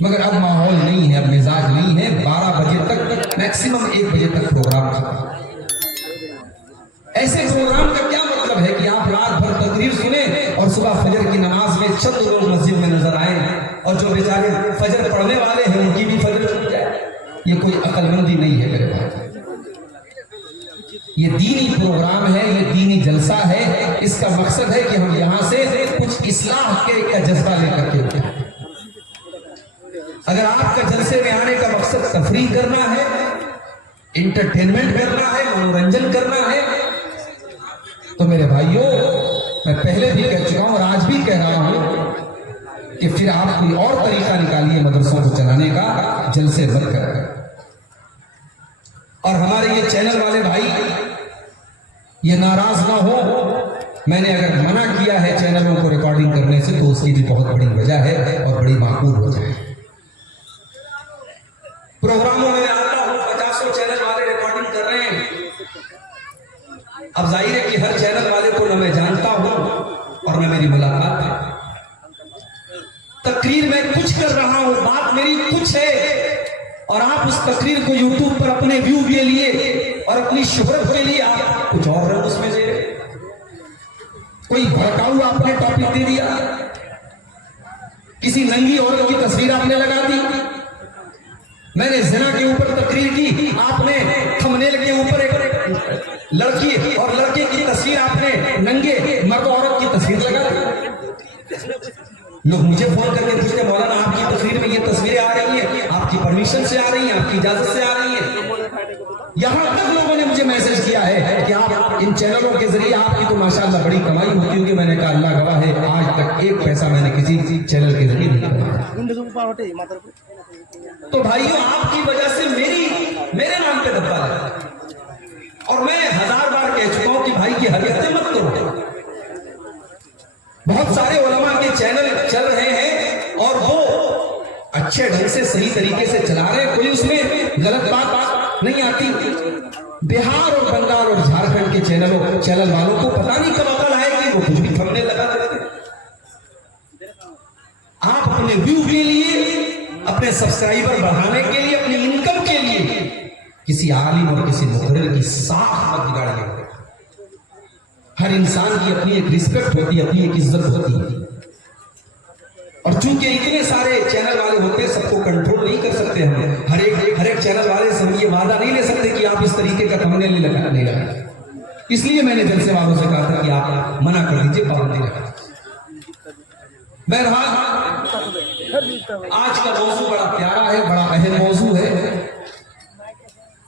مگر اب ماحول نہیں ہے، اب مزاج نہیں ہے. 12 بجے تک میکسیمم 1 بجے تک پروگرام ختم. ایسے پروگرام کا کیا مطلب ہے کہ آپ رات بھر تقریر سنیں اور صبح فجر کی نماز میں چند لوگ مسجد میں نظر آئیں اور جو بیچارے فجر پڑھنے والے ہیں ان کی بھی فجر چھوٹ جائے؟ یہ کوئی عقل مندی نہیں ہے میرے بھائی. یہ دینی پروگرام ہے، یہ دینی جلسہ ہے. اس کا مقصد ہے کہ ہم یہاں سے کچھ اصلاح کا جذبہ لے کر کے اٹھیں. اگر آپ کا جلسے میں آنے کا مقصد تفریح کرنا ہے، انٹرٹینمنٹ کرنا ہے، منورنجن کرنا ہے، تو میرے بھائیوں میں پہلے بھی کہہ چکا ہوں اور آج بھی کہہ رہا ہوں کہ پھر آپ کوئی اور طریقہ نکالیے مدرسوں کو چلانے کا، جلسے بند کر. اور ہمارے یہ چینل والے بھائی یہ ناراض نہ ہو، میں نے اگر منع کیا ہے چینلوں کو ریکارڈنگ کرنے سے تو اس کی بھی بہت بڑی وجہ ہے اور بڑی معقول وجہ ہے. پروگراموں میں آتا ہوں 50 چینل والے ریکارڈنگ کر رہے ہیں. اب ظاہر ہے کہ ہر چینل والے کو نہ میں جانتا ہوں اور نہ میری ملاقات ہے. تقریر میں کچھ کر رہا ہوں، بات میری کچھ ہے، اور آپ اس تقریر کو یوٹیوب پر اپنے ویو کے لیے اور اپنی شہرت کے لیے آپ کچھ اور رنگ اس میں دے رہے. کوئی بھڑکاؤ آپ نے ٹاپک دے دیا، کسی ننگی عورت کی تصویر آپ نے لگا دی. میں نے زنا کے اوپر تقریر کی، آپ نے تھمبنیل کے اوپر ایک لڑکی اور لڑکے کی تصویر، آپ نے ننگے مرد عورت کی تصویر لگا دی. لوگ مجھے فون کر کے پوچھتے مولانا آپ کی تصویر میں یہ تصویریں آ رہی ہیں، آپ کی پرمیشن سے آ رہی ہیں، آپ کی اجازت سے آ رہی ہیں؟ یہاں تک لوگوں نے مجھے میسج کیا ہے کہ آپ ان چینلوں کے ذریعے آپ کی تو ماشاءاللہ بڑی کمائی ہوتی ہوگی. میں نے کہا اللہ گواہ ہے آج تک ایک پیسہ میں نے کسی چینل کے ذریعے نہیں کمایا. تو بھائیوں آپ کی وجہ سے میرے نام پہ دھبا لگا، اور میں 1000 بار کہہ چکا ہوں کہ بھائی کی حرکتیں مت کرو. بہت سارے علماء کے چینل چل رہے ہیں اور وہ اچھے ڈھنگ سے صحیح طریقے سے چلا رہے ہیں، کوئی اس میں غلط بات نہیں آتی. بہار اور بنگال اور جھارکھنڈ کے چینل والوں کو پتہ نہیں کب عقل آئے کہ وہ کچھ بھی تھمبنیل لگا دیتے ہیں. آپ اپنے ویو کے لیے، اپنے سبسکرائبر بڑھانے کے لیے، اپنی انکم کے لیے کسی عالم اور کسی مقرر کی ساکھ مت بگاڑیے. ہر انسان کی اپنی ایک رسپیکٹ ہوتی ہے، اپنی ایک عزت ہوتی ہے، اور چونکہ اتنے سارے چینل والے ہوتے ہیں سب کو کنٹرول نہیں کر سکتے. ہم ہر ایک چینل والے سے ہم یہ وعدہ نہیں لے سکتے کہ آپ اس طریقے کا تھمبنیل نہیں لگائیں. اس لیے میں نے جلسے والوں سے کہا تھا کہ آپ منع کر دیجیے، پابندی لگا. بہرحال آج کا موضوع بڑا پیارا ہے، بڑا اہم موضوع ہے.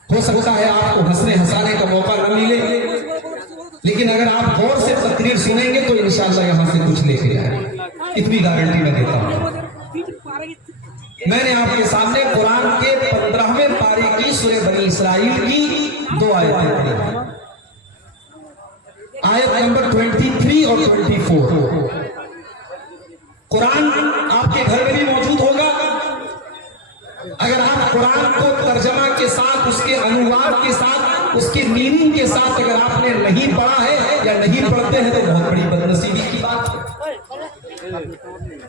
ہو سکتا ہے آپ کو ہنسنے ہنسانے کا موقع نہ ملے، لیکن اگر آپ غور سے تقریر سنیں گے تو انشاءاللہ یہاں سے کچھ لے کے جائیں، اتنی گارنٹی میں دیتا ہوں. میں نے آپ کے سامنے قرآن کے 15ویں پارے کی سورہ بنی اسرائیل کی 2 آیتیں پڑھی ہیں. آیت نمبر 23 اور 24. قرآن آپ کے گھر میں بھی موجود ہوگا. اگر آپ قرآن کو ترجمہ کے ساتھ، اس کے انواد کے ساتھ، اس کے میننگ کے ساتھ اگر آپ نے نہیں پڑھا ہے یا نہیں پڑھتے ہیں تو بہت بڑی بدنصیبی کی بات ہے.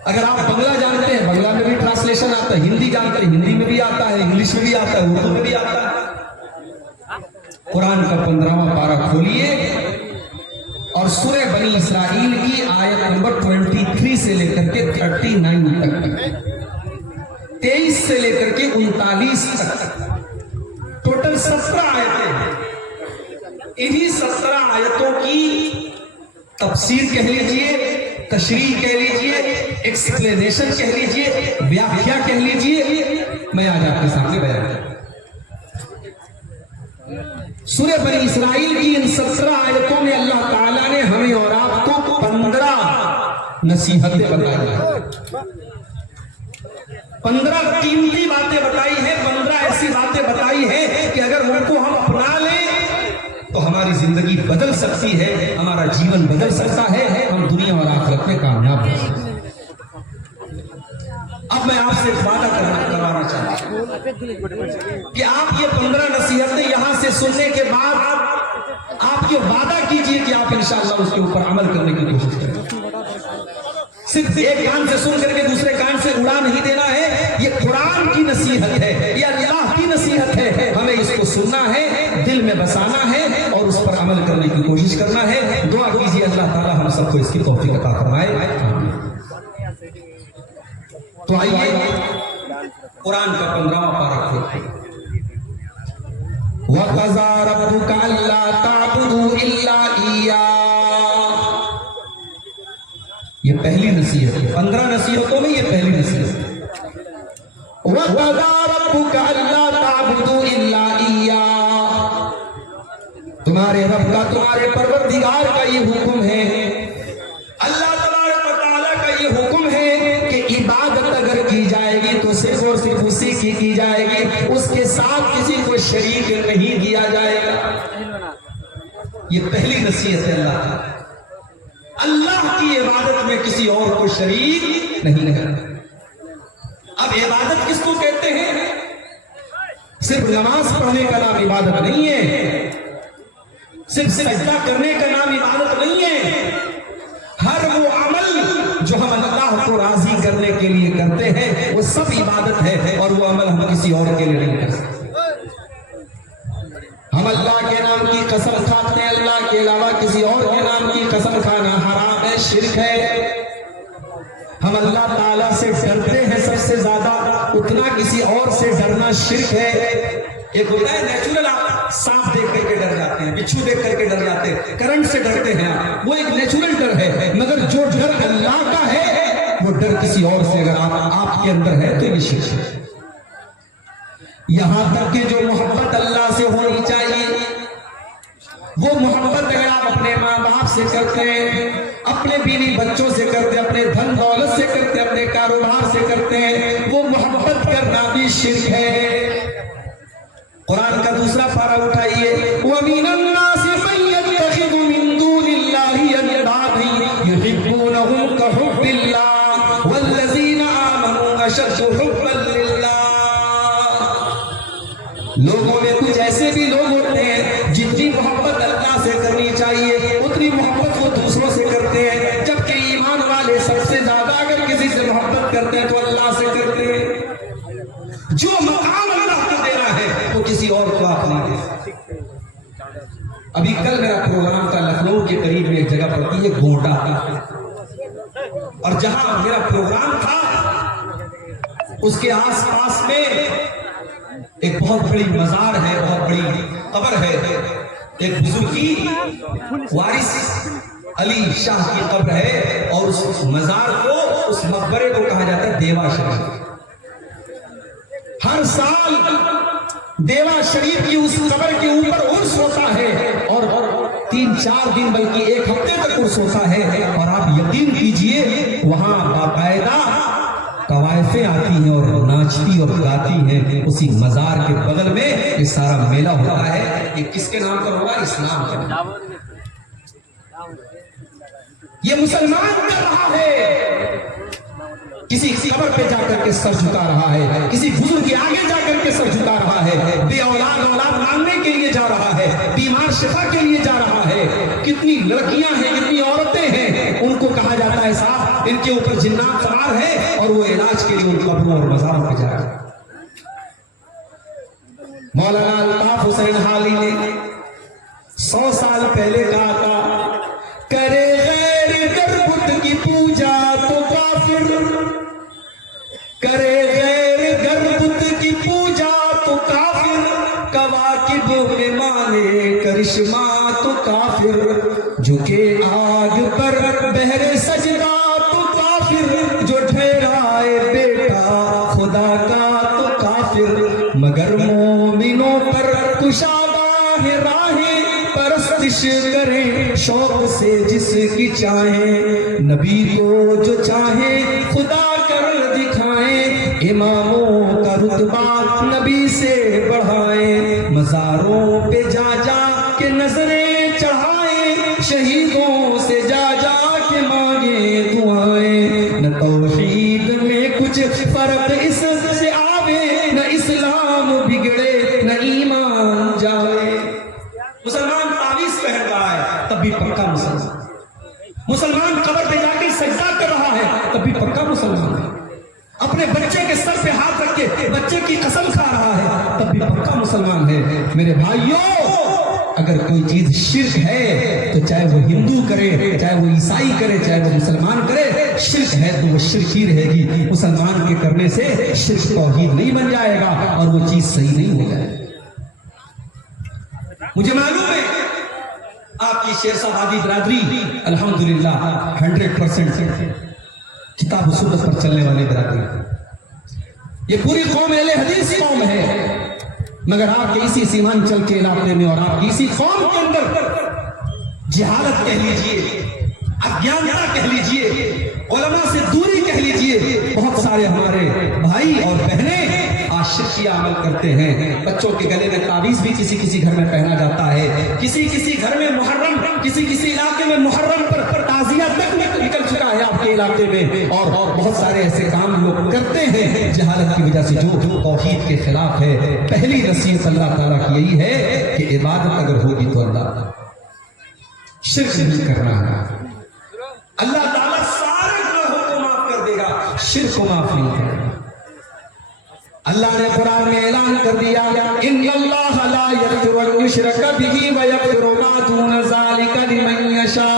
اگر آپ بنگلہ جانتے ہیں بنگلہ میں بھی ٹرانسلیشن آتا ہے، ہندی جانتے ہیں ہندی میں بھی آتا ہے، انگلش میں بھی آتا ہے، اردو میں بھی آتا ہے. قرآن کا 15واں پارہ کھولیے اور سورہ بنی اسرائیل کی آیت نمبر 23 سے لے کر کے 39 تک، 23 سے لے کر کے 39 تک، ٹوٹل 17 آیتیں ہیں. انہی 17 آیتوں کی تفسیر کہہ لیجئے، تشریح کہہ لیجئے، ایکسپلینیشن کہہ لیجئے، ویاخیا کہہ لیجئے، میں آج آپ کے سامنے بیان کروں. سورہ بنی اسرائیل کی ان 17 آیتوں میں اللہ تعالیٰ نے ہمیں اور آپ کو 15 نصیحتیں بتائی ہیں، 15 قیمتی باتیں بتائی ہیں، 15 ایسی باتیں بتائی ہیں کہ اگر ان کو ہم اپنا لیں تو ہماری زندگی بدل سکتی ہے، ہمارا جیون بدل سکتا ہے، ہم دنیا اور آخرت میں کامیاب ہو سکتے ہیں. اب میں آپ سے وعدہ کروانا چاہتا ہوں کہ آپ یہ 15 نصیحتیں یہاں سے سننے کے بعد آپ یہ وعدہ کیجئے کہ آپ انشاءاللہ اس کے اوپر عمل کرنے کی کوشش کریں. صرف ایک کان سے سن کر کے دوسرے کان سے اڑا نہیں دینا بسانا ہے اور اس پر عمل کرنے کی کوشش کرنا ہے. دعا کیجیے اللہ تعالی ہم سب کو اس کی توفیق عطا فرمائے. تو آئیے قرآن کا 15واں پارہ دیکھتے ہیں. وَقَضَىٰ رَبُّكَ أَلَّا تَعْبُدُوا إِلَّا إِيَّاهُ. یہ پہلی نصیحت ہے. 15 نصیحتوں میں یہ پہلی نصیحت ہے. وَقَضَىٰ رَبُّكَ أَلَّا تَعْبُدُوا إِلَّا إِيَّاهُ. تمہارے رب کا تمہارے پروردگار کا یہ حکم ہے. اللہ تبارک و تعالیٰ کا یہ حکم ہے کہ عبادت اگر کی جائے گی تو صرف اور صرف اسی کی جائے گی. اس کے ساتھ کسی کو شریک نہیں کیا جائے گا. یہ پہلی نصیحت ہے. اللہ کی عبادت میں کسی اور کو شریک نہیں کرنا. اب عبادت کس کو کہتے ہیں؟ صرف نماز پڑھنے کا نام عبادت نہیں ہے. صرف سجدہ کرنے کا نام عبادت نہیں ہے. ہر وہ عمل جو ہم اللہ کو راضی کرنے کے لیے کرتے ہیں وہ سب عبادت ہے اور وہ عمل ہم کسی اور کے لیے نہیں کر سکتے. ہم اللہ کے نام کی قسم کھاتے ہیں. اللہ کے علاوہ کسی اور کے نام کی قسم کھانا حرام ہے، شرک ہے. ہم اللہ تعالیٰ سے ڈرتے ہیں سب سے زیادہ، اتنا کسی اور سے ڈرنا شرک ہے. ایک ہوتا ہے نیچرل، آپ سانپ دیکھ کر کے ڈر جاتے ہیں، بچھو دیکھ کر کے ڈر جاتے ہیں، کرنٹ سے ڈرتے ہیں، وہ ایک نیچرل ڈر ہے. مگر جو ڈر اللہ کا ہے وہ ڈر کسی اور سے اگر آپ کے اندر ہے تو یہ شرک ہے. یہاں تک کہ جو محبت اللہ سے ہونی چاہیے وہ محبت اگر آپ اپنے ماں باپ سے کرتے ہیں، اپنے بیوی بچوں سے کرتے ہیں، اپنے دھن دولت سے کرتے ہیں، اپنے کاروبار سے کرتے ہیں، وہ محبت کرنا بھی شرک ہے. قرآن کا دوسرا پارہ اٹھائیے. وَمِنَ النَّاسِ مَن يَتَّخِذُ مِن دُونِ اللَّهِ أَندَادًا يُحِبُّونَهُمْ كَحُبِّ اللَّهِ وَالَّذِينَ آمَنُوا أَشَدُّ حُبًّا لِلَّهِ. لوگوں میں کچھ ایسے بھی لوگ ہوتے ہیں جتنی محبت اللہ سے کرنی چاہیے اتنی محبت وہ دوسروں سے کرتے ہیں، جبکہ ایمان والے سب سے زیادہ اگر کسی سے محبت کرتے ہیں تو اللہ سے کرتے ہیں. جو مقام اللہ کو دینا ہے وہ کسی اور کو آپ نہیں دے سکتے. ابھی کل میرا پروگرام تھا لکھنؤ کے قریب میں ایک جگہ پڑتی ہے گونڈا، اور جہاں میرا پروگرام تھا اس کے آس پاس میں ایک بہت بڑی مزار ہے، بہت بڑی قبر ہے. ایک بزرگ کی وارث علی شاہ کی قبر ہے اور اس مزار کو، اس مقبرے کو کہا جاتا ہے دیوا شریف. ہر سال دیوا شریف کی اس قبر کے اوپر عرس ہوتا ہے اور 3-4 دن بلکہ 1 ہفتے تک عرس ہوتا ہے. اور آپ یقین کیجئے وہاں باقاعدہ طوائفیں آتی ہیں اور ناچتی اور گاتی ہیں. اسی مزار کے بغل میں یہ سارا میلہ ہوتا ہے. یہ کس کے نام پر ہوگا؟ اسلام کے نام. یہ مسلمان کر رہا ہے، کسی قبر پہ جا کر کے سر جھکا رہا ہے، کسی بزرگ کے آگے جا کر کے سر جھکا رہا ہے، بے اولاد مانگنے کے لیے جا رہا ہے، بیمار شفا کے لیے جا رہا ہے. کتنی لڑکیاں ہیں، کتنی عورتیں ہیں، ان کو کہا جاتا ہے صاحب ان کے اوپر جنات سوار ہے اور وہ علاج کے لیے ان قبروں اور مزاروں پہ جا رہا ہے. مولانا الطاف حسین حالی نے 100 سال پہلے کہا تھا، کرے غیر گر بت کی پوجا تو کافر، کرے غیر گر بت کی پوجا تو کافر، کواکب میں مانے کرشمہ تو کافر، جھکے آگ پر بہر سجدہ تو کافر، جو ٹھہرائے بیٹا خدا کا تو کافر، مگر مومنوں پر کشادہ ہے راہیں، پرستش کریں شوق سے جس کی چاہیں، نبی کو جو چاہیں خدا کر دکھائیں، اماموں کا رتبہ نبی سے بڑھائیں، مزاروں پہ جا جا کے نظریں چڑھائیں، شہیدوں سے جا جا کے مانگیں دعائیں، نہ توحید میں کچھ فرق اس سے آوے، نہ اسلام بگڑے نہ ایمان جائے. مسلمان تعویذ پہن رہا ہے تب بھی پکا مسلمان، مسلمان قبر پہ جا کے سجدہ کر رہا ہے تب بھی پکا مسلمان ہے، اپنے بچے کے سر پہ ہاتھ رکھ کے بچے کی قسم کھا رہا ہے تب بھی پکا مسلمان ہے. میرے بھائیوں اگر کوئی چیز شرک ہے تو چاہے وہ ہندو کرے، چاہے وہ عیسائی کرے، چاہے وہ مسلمان کرے، شرک ہے تو وہ شرک ہی رہے گی۔ مسلمان کے کرنے سے شرک توحید نہیں بن جائے گا اور وہ چیز صحیح نہیں ہو جائے گی۔ مجھے معلوم ہے آپ کی شیر صاحب آدی برادری الحمدللہ 100% کتاب و سنت پر چلنے والے برادری، یہ پوری قوم اہل حدیث قوم ہے، مگر آپ کے اسی سیمانچل کے علاقے میں اور آپ کی اسی قوم کے اندر جہالت کہہ لیجئے، اگیانتا کہہ لیجئے، علماء سے دوری کہہ لیجئے، بہت سارے ہمارے بھائی اور بہنیں آج شرکیہ عمل کرتے ہیں۔ بچوں کے گلے میں تعویذ بھی کسی کسی گھر میں پہنا جاتا ہے، کسی کسی گھر میں محرم، کسی کسی علاقے میں محرم پر تعزیہ تک نکل چکا ہے آپ کے علاقے میں، اور بہت سارے ایسے کام لوگ کرتے ہیں جہالت کی وجہ سے جو توحید کے خلاف ہے۔ پہلی نصیحت اللہ تعالیٰ کی یہی ہے کہ عبادت اگر ہوگی تو اللہ شرک نہیں کرنا ہے، اللہ تعالیٰ سارے گناہوں کو معاف کر دے گا، شرک کو معاف نہیں کرے گا۔ اللہ نے قرآن میں اعلان کر دیا ان اللہ لا یغفر ان یشرک بہ ویغفر ما دون ذلک لمن یشاء۔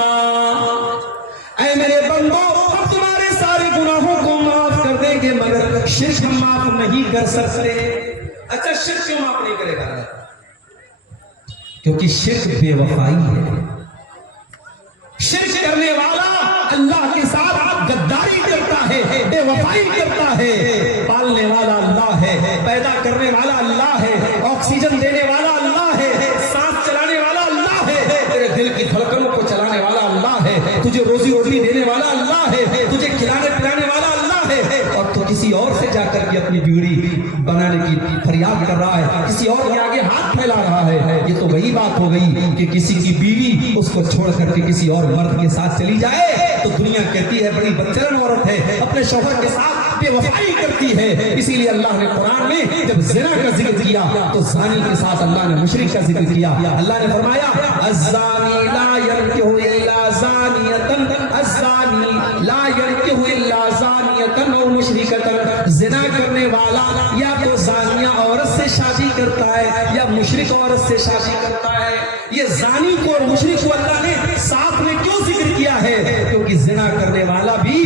اے میرے بندو، ہم تمہارے سارے گناہوں کو معاف کر دیں گے مگر شرک ہم معاف نہیں کر سکتے۔ اچھا شرک کیوں معاف نہیں کرے گا؟ کیونکہ شرک بے وفائی ہے۔ شرک کرنے والا اللہ کے ساتھ غداری کرتا ہے، بے وفائی کرتا ہے۔ پالنے والا اللہ ہے، پیدا کرنے والا اللہ ہے، آکسیجن دینے والا اللہ ہے، سانس چلانے والا اللہ ہے، تیرے دل کی دھڑکنوں کو چلانے والا اللہ ہے، تجھے روزی روٹی دینے والا اللہ ہے، تجھے کھلانے پلانے والا اللہ ہے، اور تو کسی اور سے جا کر کے اپنی بیوی بنانے کی فریاد کر رہا ہے، کسی اور کے آگے ہاتھ پھیلا رہا ہے۔ یہ تو وہی بات ہو گئی کہ کسی کی بیوی اس کو چھوڑ کر کے کسی اور مرد کے ساتھ چلی جائے تو دنیا کہتی ہے بڑی بدچلن عورت ہے، اپنے شوہر کے ساتھ بے وفائی کرتی ہے۔ اسی لیے اللہ نے قرآن میں جب زنا کا ذکر کیا تو زانی کے ساتھ اللہ نے مشرک کا ذکر کیا۔ اللہ نے فرمایا الزانی لا ينکح الا زانیۃ، الزانی لا ينکح الا زانیۃ او مشرکۃ۔ زنا کرنے والا یا تو زانیہ عورت سے شادی کرتا ہے یا مشرک عورت سے شادی کرتا ہے۔ یہ زانی کو اور مشرک کو اللہ نے ساتھ میں کیوں ذکر کیا ہے؟ کیونکہ زنا کرنے والا بھی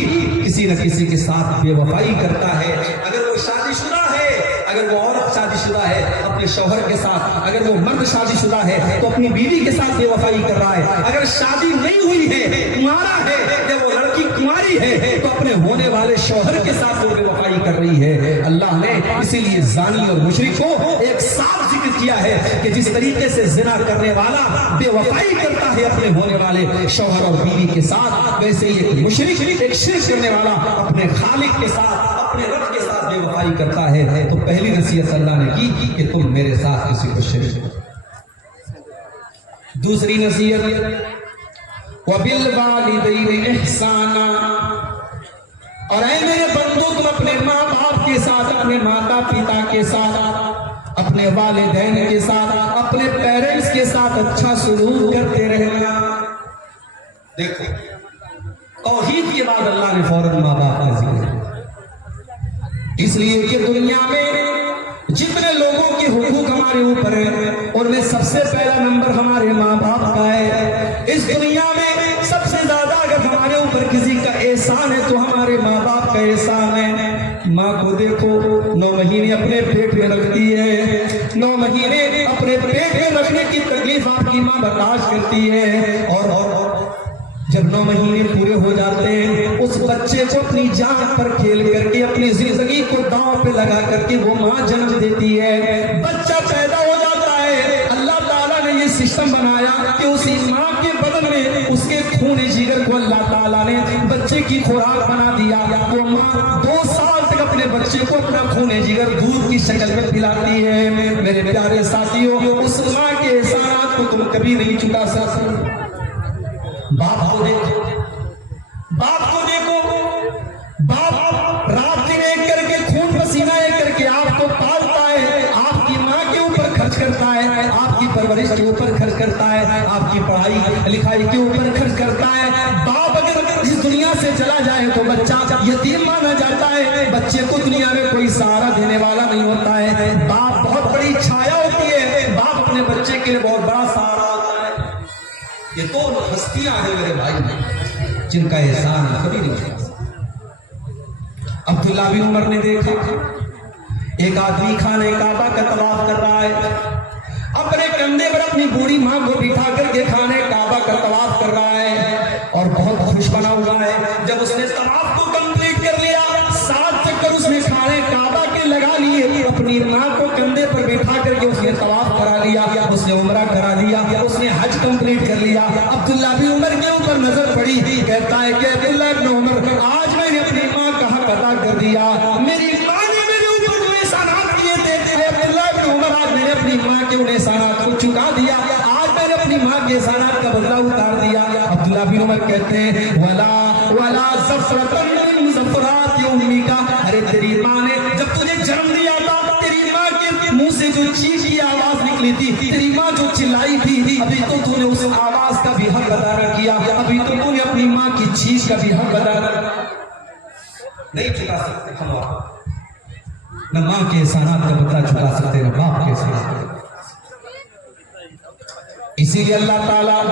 کسی نہ کسی کے ساتھ بے وفائی کرتا ہے۔ اگر وہ شادی شدہ ہے، اگر وہ عورت شادی شدہ ہے اپنے شوہر کے ساتھ، اگر وہ مرد شادی شدہ ہے تو اپنی بیوی کے ساتھ بے وفائی کر رہا ہے۔ اگر شادی نہیں ہوئی ہے، کنوارا ہے، یا وہ لڑکی کنواری ہے تو اپنے ہونے والے شوہر کے ساتھ وہ بے وفائی کر رہی ہے۔ اللہ نے اسی لیے زانی اور مشرک کو ایک ساتھ ذکر کیا ہے کہ جس طریقے سے زنا کرنے والا بے وفائی کرتا ہے اپنے ہونے والے شوہر اور بیوی کے ساتھ، ویسے ہی ایک مشرک، ایک شرک کرنے والا اپنے خالق کے ساتھ، اپنے رب کے ساتھ بے وفائی کرتا ہے۔ تو پہلی نصیحت اللہ نے کی کہ تم میرے ساتھ کسی کو شریک کرو۔ دوسری نصیحت وَبِالْوَالِدَيْنِ إِحْسَانًا، اور اے میرے بندو تم اپنے ماں باپ کے ساتھ، اپنے ماتا پتا کے ساتھ، اپنے والدین کے ساتھ، اپنے پیرنٹس کے ساتھ اچھا سلوک کرتے رہنا۔ دیکھو توحید کے بعد اللہ نے فوراً ماں باپ کا ذکر کیا، اس لیے کہ دنیا میں جتنے لوگوں کے حقوق ہمارے اوپر ہیں ان میں سب سے پہلا نمبر ہمارے ماں باپ کا ہے۔ اس دنیا میں سب سے زیادہ اگر ہمارے اوپر کسی کا احسان ہے تو ہمارے ماں باپ کا احسان ہے۔ ماں کو دیکھو 9 مہینے اپنے پیٹ میں رکھتی ہے، 9 مہینے اپنے پیٹ میں رکھنے کی تکلیف آپ کی ماں برداشت کرتی ہے، اور جب 9 مہینے پورے ہو جاتے ہیں اس بچے کو اپنی جان پر کھیل کر کے اپنی زندگی کو داؤں پہ لگا کر کے وہ ماں جنم دیتی ہے، بچہ پیدا ہو جاتا ہے۔ اللہ تعالیٰ نے یہ سسٹم بنایا کہ اسی ماں کے بدن میں اس کے خون جگر کو اللہ تعالیٰ نے بچے کی خوراک بنا دیا۔ وہ ماں 2 سال تک اپنے بچے کو اپنا خون جگر دودھ کی شکل میں پلاتی ہے۔ میرے پیارے ساتھیوں، اس ماں کے احسانات کو تم کبھی نہیں چکا سکتے۔ باپ کو دیکھو، باپ کو دیکھو، باپ رات دن ایک کر کے خون پسینہ ایک کر کے آپ کو پالتا ہے، آپ کی ماں کے اوپر خرچ کرتا ہے، آپ کی پرورش کے اوپر خرچ کرتا ہے، آپ کی پڑھائی لکھائی کے اوپر خرچ کرتا ہے۔ باپ اگر اس دنیا سے چلا جائے تو بچہ یتیم مانا جاتا ہے، بچے کو دنیا میں کوئی سہارا دینے والا نہیں ہوتا ہے۔ باپ بہت بڑی چھایا ہوتی ہے، باپ اپنے بچے کے لیے بہت بڑا سہارا ہے میرے بھائی جن کا احسان کبھی نہیں ہوا۔ عبداللہ بن عمر نے دیکھا ایک آدمی خانہ کعبہ کا طواف کر رہا ہے، اپنے کندھے پر اپنی بوڑھی ماں کو بٹھا کر کے خانہ کعبہ کا طواف کر رہا ہے اور بہت خوش بنا ہوا ہے۔ جب اس نے طواف کو کمپلیٹ کر لیا، 7 چکر اس نے خانہ کعبہ کے لگا لیے، اپنی ماں کو کندھے پر بٹھا کر کے اس نے طواف کرا لیا، اس نے عمرہ کرا لیا، اس نے حج کمپلیٹ کر لیا۔ عبداللہ بن عمر کے اوپر نظر پڑی، کہتا ہے کہ عبداللہ بن عمر آج میں نے اپنی ماں کا حق ادا کر دیا، میری ماں نے میرے اوپر جو احسانات کیے تھے، عبداللہ بن عمر آج میں نے اپنی ماں کے ان احسانات کو چکا دیا، آج میں نے اپنی ماں کے احسانات کا بدلہ اتار دیا۔ عبداللہ بن عمر کہتے ہیں ولا زفرتن من زفرات امی کا، ارے تیری ماں نے جب تجھے جنم دیا تھا، تیری ماں کے منہ سے جو چیخ کی آواز نکلی تھی، تیری ماں جو چلائی تھی، ابھی تو نے اس آواز کا بھی حق ادا نہ کیا، ابھی تو نے اپنی ماں کی چیخ کا بھی حق ادا نہیں چکا سکتے ہم، نہ ماں کے احسانات کا بدلہ چکا سکتے نہ باپ کے احسانات۔ اسی لیے اللہ تعالیٰ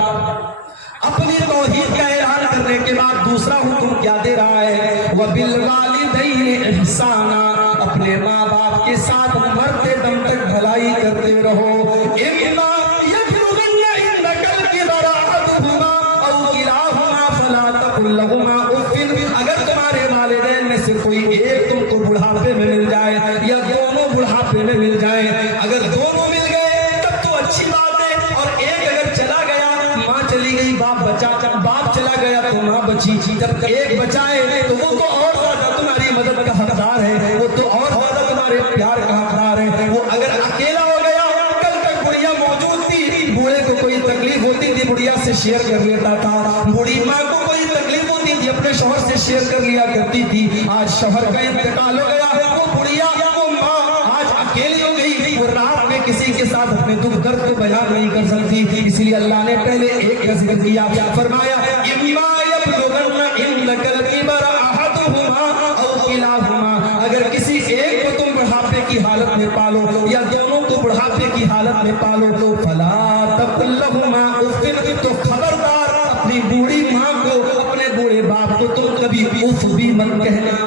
اپنی توحید کا اعلان کرنے کے بعد دوسرا حکم کیا دے رہا ہے، وَبِالْوَالِدَيْنِ إِحْسَانًا، اپنے ماں باپ کے ساتھ مرتے دم تک بھلائی کرتے رہو۔ إِمَّا يَبْلُغَنَّ عِندَكَ الْكِبَرَ أَحَدُهُمَا أَوْ كِلَاهُمَا فَلَا تَقُل لَّهُمَا أُفٍّ، اگر تمہارے والدین میں سے کوئی ایک تم کو بڑھاپے میں مل جائے یا دونوں بڑھاپے میں مل جائیں، اگر دونوں مل گئے تب تو اچھی بات ہے، اور ایک اگر چلا گیا، ماں چلی گئی باپ بچا، باپ چلا گیا تو ماں بچی، جب ایک بچائے تو وہ تو اور زیادہ تمہاری مدد کا حقدار ہے، وہ تو اور زیادہ تمہارے پیار کا حقدار ہے۔ وہ اگر اکیلا ہو گیا، کل تک بڑھیا موجود تھی، بوڑھے کو کوئی تکلیف ہوتی تھی بڑھیا سے شیئر کر لیتا تھا، بوڑھی ماں کو کوئی تکلیف ہوتی تھی اپنے شوہر سے شیئر کر لیا کرتی تھی، آج شوہر کا انتقال ہو گیا، وہ بڑھیا وہ ماں آج اکیلی ہو گئی، وہ رات میں کسی کے ساتھ اپنے دکھ درد کو بیان نہیں کر سکتی، اس لیے اللہ نے پہلے ایک کا ذکر کیا، فرمایا اِمَّا يَبْلُغَنَّ عِندَكَ الْكِبَرَ أَحَدُهُمَا أَوْ كِلَاهُمَا، اگر کسی ایک کو تم بڑھاپے کی حالت میں پالو یا دونوں کو بڑھاپے کی حالت میں پالو تو فَلَا تَقُل لَّهُمَا أُفٍّ، تو خبردار اپنی بوڑھی ماں کو، اپنے بوڑھے باپ کو تم کبھی اف بھی مت کہنا،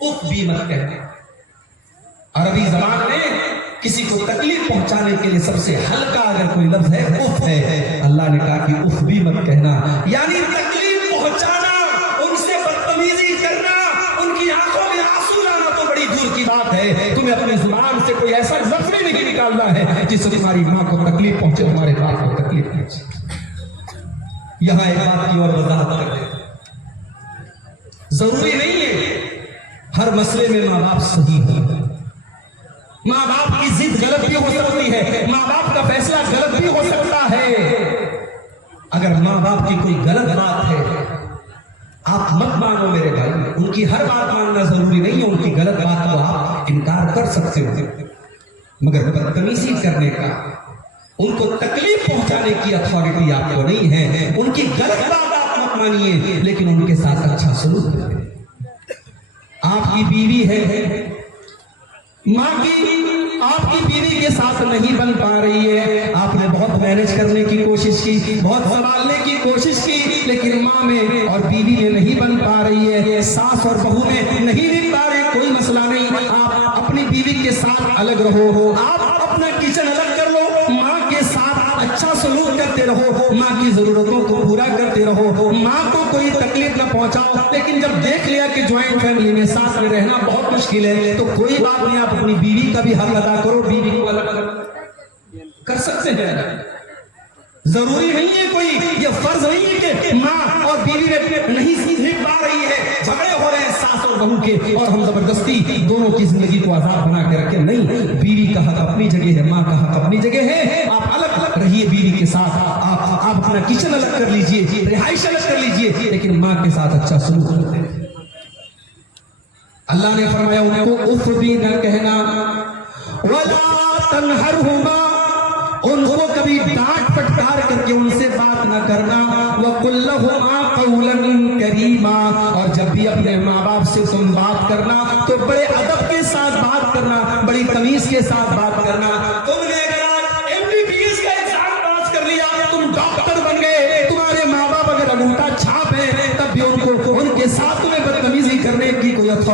اف بھی مت کہنا۔ عربی زبان میں کسی کو تکلیف پہنچانے کے لیے سب سے ہلکا اگر کوئی لفظ ہے اف ہے، اللہ نے کہا کہ اف بھی مت کہنا، یعنی تکلیف پہنچانا، ان سے بدتمیزی کرنا، ان کی آنکھوں میں آنسو لانا تو بڑی دور کی بات ہے، تمہیں اپنی زبان سے کوئی ایسا لفظ بھی نہیں نکالنا ہے جس سے تمہاری ماں کو تکلیف پہنچے، تمہارے باپ کو تکلیف پہنچے۔ یہاں ایک بات کی اور وضاحت کر دیں، ضروری نہیں ہے ہر مسئلے میں ماں باپ صحیح ہو، ماں باپ کی ضد غلط بھی ہو سکتی ہے، ماں باپ کا فیصلہ غلط بھی ہو سکتا ہے۔ اگر ماں باپ کی کوئی غلط بات ہے آپ مت مانو میرے بھائی، ان کی ہر بات ماننا ضروری نہیں ہے، ان کی غلط بات کو آپ انکار کر سکتے ہو، مگر بدتمیزی کرنے کا، ان کو تکلیف پہنچانے کی اتھارٹی آپ کو نہیں ہے، ان کی غلط بات آپ مت مانیے لیکن ان کے ساتھ اچھا سلوک کریں۔ آپ کی بیوی ہے، ماں کی آپ کی بیوی کے ساتھ نہیں بن پا رہی ہے، آپ نے بہت مینج کرنے کی کوشش کی، بہت سنبھالنے کی کوشش کی، لیکن ماں میں اور بیوی میں نہیں بن پا رہی ہے، ساس اور بہو میں نہیں مل پا رہے، کوئی مسئلہ نہیں، آپ اپنی بیوی کے ساتھ الگ رہو، آپ اپنا کچن الگ کر لو، ماں کے ساتھ اچھا سلوک کرتے رہو، ماں کی ضرورتوں کو پورا کرتے رہو، ماں کو کوئی تکلیف نہ پہنچاؤ، لیکن جب دیکھ لیا کہ جوائنٹ فیملی میں ساتھ میں رہنا بہت مشکل ہے تو کوئی بات نہیں، آپ اپنی بیوی کا بھی حق ادا کرو، بیوی کو الگ کر سکتے ہیں، ضروری نہیں ہے کوئی، یہ فرض نہیں ہے کہ ماں اور بیوی میں نہیں سیکھ پا رہی ہے، جھگڑے ہو رہے ہیں ساس اور بہو کے اور ہم زبردستی دونوں کی زندگی کو آزاد بنا کے رکھے، نہیں، بیوی کا حق اپنی جگہ ہے، ماں کا حق اپنی جگہ ہے، آپ الگ الگ رہیے بیوی کے ساتھ، آپ اپنا کچن الگ کر لیجئے، رہائش الگ کر لیجئے، لیکن ماں کے ساتھ اچھا سلوک کرتے ہیں۔ اللہ نے فرمایا ان کو اف بھی نہ کہنا، وَلَا تَنْهَرْهُمَا، ان کو کبھی ڈانٹ پٹکار کر کے ان سے بات نہ کرنا، وَقُلْ لَهُمَا قَوْلًا كَرِيمًا، اور جب بھی اپنے ماں باپ سے تم بات کرنا تو بڑے ادب کے ساتھ بات کرنا، بڑی تمیز کے ساتھ بات کرنا۔ تم نے اگر آج MBBS کا ایگزام پاس کر لیا، تم ڈاکٹر بن گئے، تمہارے